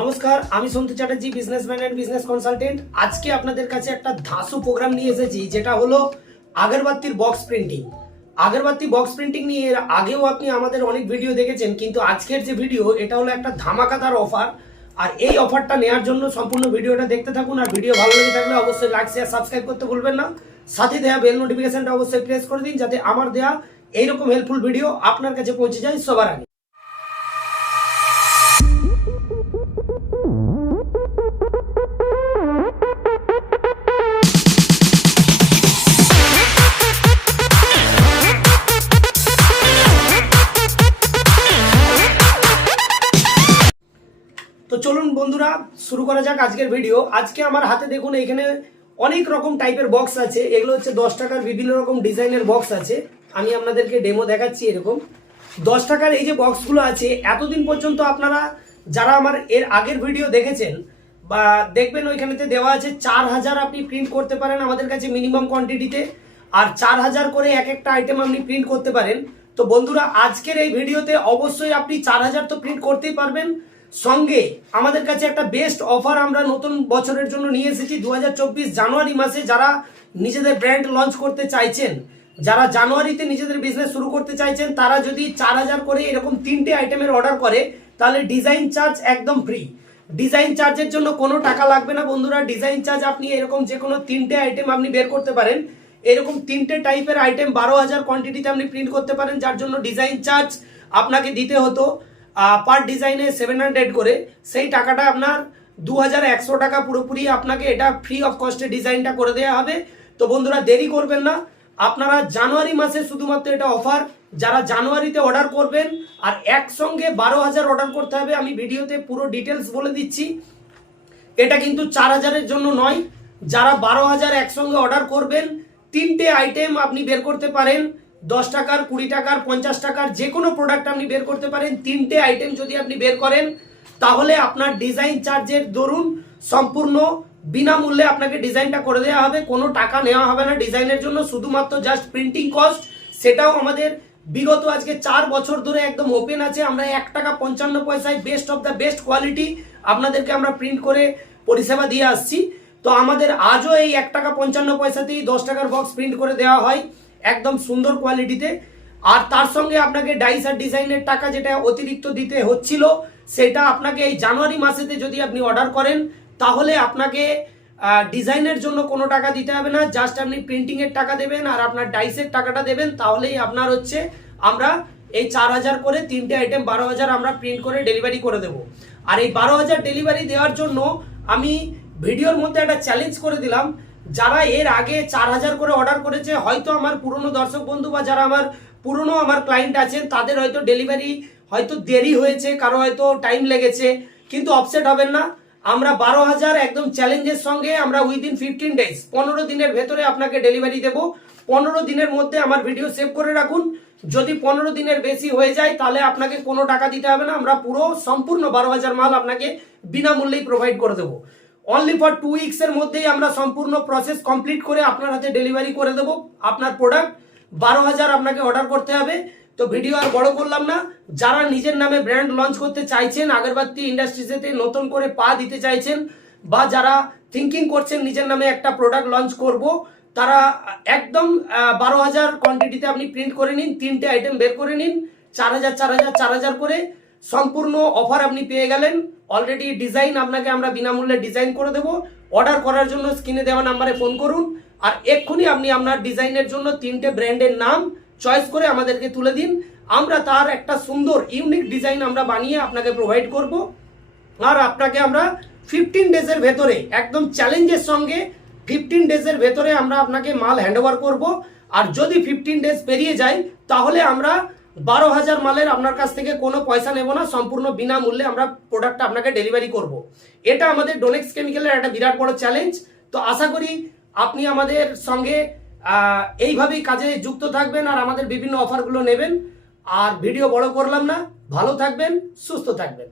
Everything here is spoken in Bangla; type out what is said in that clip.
নমস্কার, আমি Santu Chatterjee, businessman and business consultant. আজকে আপনাদের কাছে একটা ধাসু প্রোগ্রাম নিয়ে এসেছি, যেটা হলো আগরবাতির বক্স প্রিন্টিং। আগরবাতি বক্স প্রিন্টিং নিয়ে এর আগেও আপনি আমাদের অনেক ভিডিও দেখেছেন, কিন্তু আজকের যে ভিডিও এটা হলো একটা ধামাকাদার অফার। আর এই অফারটা নেওয়ার জন্য সম্পূর্ণ ভিডিওটা দেখতে থাকুন। আর ভিডিও ভালো লেগে থাকলে অবশ্যই লাইক শেয়ার সাবস্ক্রাইব করতে ভুলবেন না। সাথে দেওয়া বেল নোটিফিকেশনটা অবশ্যই প্রেস করে দিন, যাতে আমার দেওয়া এইরকম হেল্পফুল ভিডিও আপনার কাছে পৌঁছে যায় সবার আগে। তো চলুন বন্ধুরা, শুরু করা যাক আজকের ভিডিও। আজকে আমার হাতে দেখুন, এখানে অনেক রকম টাইপের বক্স আছে। এগুলো হচ্ছে 10 টাকার বিভিন্ন রকম ডিজাইনের বক্স আছে। আমি আপনাদেরকে ডেমো দেখাচ্ছি। এরকম 10 টাকার এই যে বক্সগুলো আছে, এতদিন পর্যন্ত আপনারা যারা আমার এর আগের ভিডিও দেখেছেন বা দেখবেন, ওইখানেতে দেওয়া আছে 4000 আপনি প্রিন্ট করতে পারেন আমাদের কাছে মিনিমাম কোয়ান্টিটিতে। আর 4000 করে এক একটা আইটেম আপনি প্রিন্ট করতে পারেন। তো বন্ধুরা, আজকের এই ভিডিওতে অবশ্যই আপনি 4000 তো প্রিন্ট করতেই পারবেন, সঙ্গে আমাদের কাছে একটা বেস্ট অফার আমরা নতুন বছরের জন্য নিয়ে এসেছি। 2024 জানুয়ারি মাসে যারা নিজেদের ব্র্যান্ড লঞ্চ করতে চাইছেন, যারা জানুয়ারিতে নিজেদের বিজনেস শুরু করতে চাইছেন, তারা যদি 4000 করে এরকম 3টে আইটেমের অর্ডার করে, তাহলে ডিজাইন চার্জ একদম ফ্রি। ডিজাইন চার্জের জন্য কোনো টাকা লাগবে না বন্ধুরা। ডিজাইন চার্জ আপনি এরকম যে কোনো 3টে আইটেম আপনি বের করতে পারেন। এরকম 3টে টাইপের আইটেম 12000 কোয়ান্টিটিতে আপনি প্রিন্ট করতে পারেন, যার জন্য ডিজাইন চার্জ আপনাকে দিতে হতো পার ডিজাইনে 700 করে। সেই টাকাটা আপনার 2100 টাকা পুরোপুরি আপনাকে এটা ফ্রি অফ কস্টে ডিজাইনটা করে দেওয়া হবে। তো বন্ধুরা, দেরি করবেন না, আপনারা জানুয়ারি মাসে শুধুমাত্র এটা অফার। যারা জানুয়ারিতে অর্ডার করবেন আর একসঙ্গে 12000 অর্ডার করতে হবে, আমি ভিডিওতে পুরো ডিটেলস বলে দিচ্ছি। এটা কিন্তু 4000-এর জন্য নয়। যারা 12000 একসঙ্গে অর্ডার করবেন, 3টে আইটেম আপনি বের করতে পারেন। 10 টাকার, 20 টাকার, 50 টাকার যে কোনো প্রোডাক্ট আপনি বের করতে পারেন। 3টে আইটেম যদি আপনি বের করেন, তাহলে আপনার ডিজাইন চার্জের দরুন সম্পূর্ণ বিনামূল্যে আপনাকে ডিজাইনটা করে দেওয়া হবে। কোনো টাকা নেওয়া হবে না ডিজাইনের জন্য, শুধুমাত্র জাস্ট প্রিন্টিং কস্ট। সেটাও আমাদের বিগত আজকে 4 বছর ধরে একদম ওপেন আছে। আমরা 1 টাকা 55 পয়সায় best of the best quality আপনাদেরকে আমরা প্রিন্ট করে পরিষেবা দিয়ে আসছি। তো আমাদের আজও এই 1 টাকা 55 পয়সাতেই 10 টাকার বক্স প্রিন্ট করে দেওয়া হয় একদম সুন্দর কোয়ালিটিতে। আর তার সঙ্গে আপনাকে ডাইস আর ডিজাইনের টাকা যেটা অতিরিক্ত দিতে হচ্ছিল, সেটা আপনাকে এই জানুয়ারি মাসেতে যদি আপনি অর্ডার করেন, তাহলে আপনাকে ডিজাইনের জন্য কোনো টাকা দিতে হবে না। জাস্ট আপনি প্রিন্টিংয়ের টাকা দেবেন আর আপনার ডাইসের টাকাটা দেবেন, তাহলেই আপনার হচ্ছে আমরা এই 4000 করে 3টে আইটেম 12000 আমরা প্রিন্ট করে ডেলিভারি করে দেব। আর এই 12000 ডেলিভারি দেওয়ার জন্য আমি ভিডিওর মধ্যে একটা চ্যালেঞ্জ করে দিলাম। যারা এর আগে 4000 করে অর্ডার করেছে, হয়তো আমার পুরনো দর্শক বন্ধু বা যারা আমার পুরনো আমার ক্লায়েন্ট আছেন, তাদের হয়তো ডেলিভারি হয়তো দেরি হয়েছে, কারো হয়তো টাইম লেগেছে, কিন্তু অপসেট হবেন না। আমরা 12000 একদম চ্যালেঞ্জের সঙ্গে আমরা উইদিন 15 ডেজ, 15 দিনের ভেতরে আপনাকে ডেলিভারি দেব। 15 দিনের মধ্যে আমার ভিডিও সেভ করে রাখুন। যদি 15 দিনের বেশি হয়ে যায়, তাহলে আপনাকে কোনো টাকা দিতে হবে না। আমরা পুরো সম্পূর্ণ 12000 মাল আপনাকে বিনামূল্যেই প্রোভাইড করে দেবো। অনলি ফর 2 উইক্সের মধ্যেই আমরা সম্পূর্ণ প্রসেস কমপ্লিট করে আপনার হাতে ডেলিভারি করে দেবো আপনার প্রোডাক্ট। 12000 আপনাকে অর্ডার করতে হবে। তো ভিডিও আর বড় করলাম না। যারা নিজের নামে ব্র্যান্ড লঞ্চ করতে চাইছেন, আগরবাতি ইন্ডাস্ট্রিজেতে নতুন করে পা দিতে চাইছেন, বা যারা থিঙ্কিং করছেন নিজের নামে একটা প্রোডাক্ট লঞ্চ করব, তারা একদম 12000 কোয়ান্টিটিতে আপনি প্রিন্ট করে নিন। 3টে আইটেম বের করে নিন, 4000 4000 4000 করে সম্পূর্ণ অফার আপনি পেয়ে গেলেন। অলরেডি ডিজাইন আপনাকে আমরা বিনামূল্যে ডিজাইন করে দেব। অর্ডার করার জন্য স্ক্রিনে দেওয়া নাম্বারে ফোন করুন, আর এক্ষুনি আপনি আপনার ডিজাইনের জন্য 3টে ব্র্যান্ডের নাম চয়েস করে আমাদেরকে তুলে দিন। আমরা তার একটা সুন্দর ইউনিক ডিজাইন আমরা বানিয়ে আপনাকে প্রোভাইড করব। আর আপনাকে আমরা 15 ডেজের ভেতরে, একদম চ্যালেঞ্জের সঙ্গে 15 ডেজের ভেতরে আমরা আপনাকে মাল হ্যান্ডওভার করব। আর যদি 15 ডেজ পেরিয়ে যায়, তাহলে আমরা 12000 মালের আপনার কাছ থেকে কোনো পয়সা নেব না, সম্পূর্ণ বিনামূল্যে আমরা প্রোডাক্টটা আপনাকে ডেলিভারি করব। এটা আমাদের ডোনেক্স কেমিক্যালের একটা বিরাট বড় চ্যালেঞ্জ। তো আশা করি আপনি আমাদের সঙ্গে এইভাবেই কাজে যুক্ত থাকবেন আর আমাদের বিভিন্ন অফারগুলো নেবেন। আর ভিডিও বড় করলাম না, ভালো থাকবেন, সুস্থ থাকবেন।